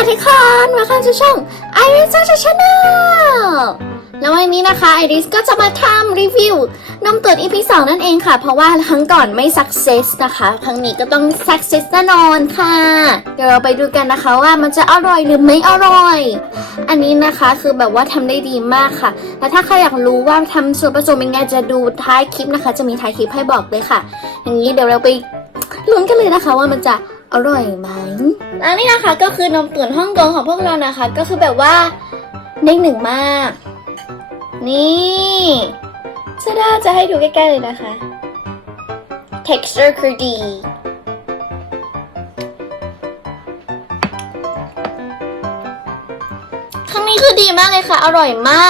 ค่ะทุกคนมาเข้าสู่ช่อง Iris Channel แล้ววันนี้นะคะ Iris ก็จะมาทำรีวิวนมตุ๋น EP 2นั่นเองค่ะ เพราะว่าครั้งก่อนไม่ success นะคะ ครั้งนี้ก็ต้อง success แน่นอนค่ะ เดี๋ยวเราไปดูกันนะคะว่ามันจะอร่อยหรือไม่อร่อย อันนี้นะคะคือแบบว่าทำได้ดีมากค่ะ แล้วถ้าใครอยากรู้ว่าทำส่วนผสมยังไงจะดูท้ายคลิปนะคะ จะมีท้ายคลิปให้บอกเลยค่ะ อย่างนี้เดี๋ยวเราไปลุ้นกันเลยนะคะว่ามันจะอร่อยไหม อันนี้นะคะก็คือนมตุ๋นฮ่องกงของพวกเรานะคะ ก็คือแบบว่าเด้งหนึ่งมาก นี่ซาดาจะให้ดูใกล้ๆเลยนะคะ texture คือดี ครั้งนี้คือดีมากเลยค่ะ อร่อยมา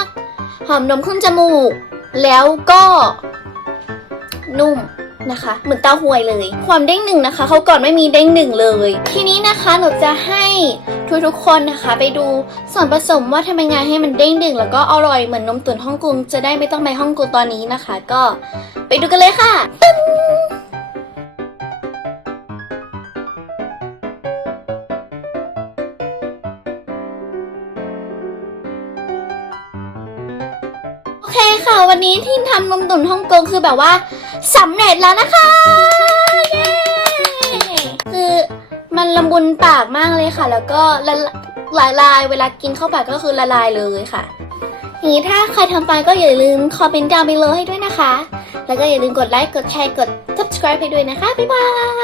ก หอมนมขึ้นจมูก แล้วก็นุ่ม นะคะ เหมือนเต้าหวยเลย ความเด้งหนึ่งนะคะเขาก่อนไม่มีเด้งหนึ่งเลย ทีนี้นะคะหนูจะให้ทุกๆคนนะคะ ไปดูส่วนผสมว่าทำยังไงให้มันเด้งหนึ่งแล้วก็อร่อยเหมือนนมตุ๋นฮ่องกงจะได้ไม่ต้องไปฮ่องกงตอนนี้นะคะ ก็ไปดูกันเลยค่ะตึ้ง เคค่ะ วันนี้ที่ทำนมตุ๋นฮ่องกงคือแบบว่าสำเร็จแล้วนะคะ เย้คือมันละมุนปากมากเลยค่ะ แล้วก็ละละลายเวลากินเข้าปากก็คือละลายเลยค่ะนี้ถ้าใครทำไปก็อย่าลืมคอมเมนต์ดาวน์ไปเลยให้ด้วยนะคะ แล้วก็อย่าลืมกดไลค์ กดแชร์ กด subscribe ให้ด้วยนะคะ บ๊ายบาย